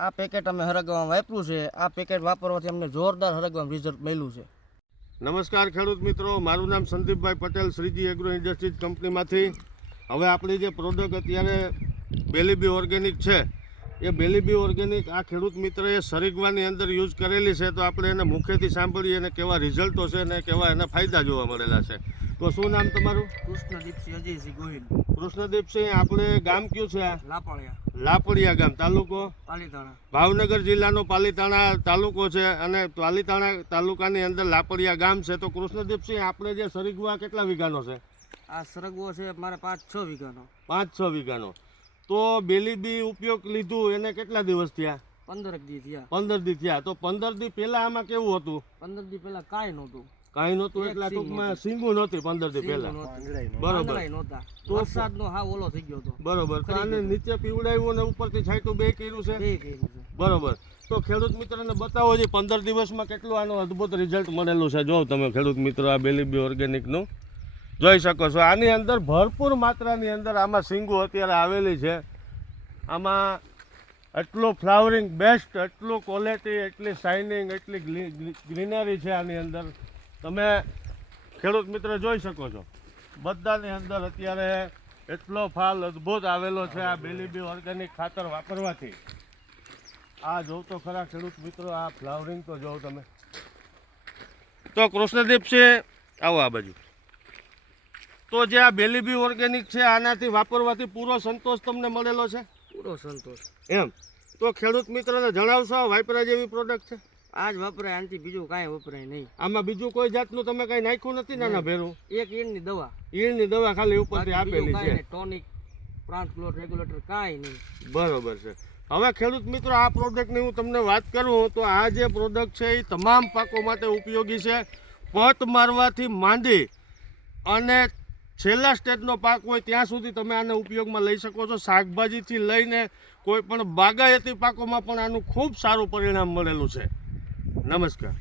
આ પેકેટ અમે હરગવામાં વાપર્યું છે। આ પેકેટ વાપરવાથી અમને જોરદાર હરગવામાં રિઝલ્ટ મળ્યું છે। નમસ્કાર ખેડૂત મિત્રો, મારું નામ સંદીપભાઈ પટેલ, શ્રીજી એગ્રો ઇન્ડસ્ટ્રીઝ કંપનીમાંથી। હવે આપણી જે પ્રોડક્ટ અત્યારે બેલીબી ઓર્ગેનિક છે, એ બેલીબી ઓર્ગેનિક આ ખેડૂત મિત્રએ સરગવાની અંદર યુઝ કરેલી છે, તો આપણે એને મુખેથી સાંભળીએ અને કેવા રિઝલ્ટો છે અને કેવા એના ફાયદા જોવા મળેલા છે। તો શું નામ તમારું? કૃષ્ણદીપસિંહ અજયસિંહ ગોહિલ, કૃષ્ણદીપસિંહ, આપણે ગામ કયું છે? લાપણિયા, લાપડિયા ગામ, તાલુકો પાલીતાણા, ભાવનગર જિલ્લાનો પાલીતાણા તાલુકો છે અને પાલીતાણા તાલુકાની અંદર લાપડિયા ગામ છે। તો કૃષ્ણદીપસિંહ, આપણે જે સરગવા કેટલા વીઘાનો છે? આ સરગવો છે મારે 5-6 વીઘાનો। 5-6 વીઘાનો। તો બેલીબી ઉપયોગ લીધું એને કેટલા દિવસ થયા? 15 દી થયા। 15 દી થયા। તો 15 દી પહેલા આમાં કેવું હતું? 15 દી પહેલા કાંઈ નહોતું, કાંઈ નહોતું એટલે ટૂંકમાં સિંગું નહોતી 15 દી પહેલા, બરોબર? નહોતા, વરસાદનો હાવ ઓલો થઈ ગયો હતો, બરોબર। તો આને નીચે પીવડાવ્યું અને ઉપરથી છાંટ્યું, બે કર્યું છે, બે કર્યું છે, બરોબર? તો ખેડૂત મિત્રોને બતાવો છે 15 દિવસમાં કેટલું આનું અદ્ભુત રિઝલ્ટ મળેલું છે। જો તમે ખેડૂત મિત્રો આ બેલીબી ઓર્ગેનિકનું જોઈ શકો છો, આની અંદર ભરપૂર માત્રાની અંદર આમાં સિંગો અત્યારે આવેલી છે। આમાં એટલું ફ્લાવરિંગ બેસ્ટ, એટલું ક્વોલિટી, એટલી શાઇનિંગ, એટલી ગ્રીનરી છે આની અંદર, તમે ખેડૂત મિત્ર જોઈ શકો છો। બધાની અંદર અત્યારે એટલો ફાલ અદ્ભુત આવેલો છે આ બેલીબી ઓર્ગેનિક ખાતર વાપરવાથી। આ જોવ તો ખરા ખેડૂત મિત્રો, આ ફ્લાવરિંગ તો જોવો તમે। તો કૃષ્ણદીપસિંહ, આવો આ બાજુ। તો જે આ બેલીબી ઓર્ગેનિક છે, આનાથી વાપરવાથી પૂરો સંતોષ તમને મળેલો છે? પૂરો સંતોષ। એમ તો ખેડૂત મિત્રોને જણાવશો, વાપરા જેવી પ્રોડક્ટ છે? આજ વપરાય, આનાથી બીજું કાંઈ વપરાય નહીં। આમાં બીજું કોઈ જાતનું તમે કાંઈ નાખ્યું નથી? નાના ભેરું એક ઈંડની દવા, ઈળની દવા ખાલી ઉપરથી આપેલી છે, ટોનિક, પ્લાન્ટ ગ્રોથ રેગ્યુલેટર કાંઈ નહીં, બરોબર છે। હવે ખેડૂત મિત્રો, આ પ્રોડક્ટની હું તમને વાત કરું તો આ જે પ્રોડક્ટ છે એ તમામ પાકો માટે ઉપયોગી છે। પત મારવાથી માંડી અને છેલ્લા સ્ટેજનો પાક હોય ત્યાં સુધી તમે આને ઉપયોગમાં લઈ શકો છો। શાકભાજીથી લઈને કોઈ પણ બાગાયતી પાકોમાં પણ આનું ખૂબ સારું પરિણામ મળેલું છે। નમસ્કાર।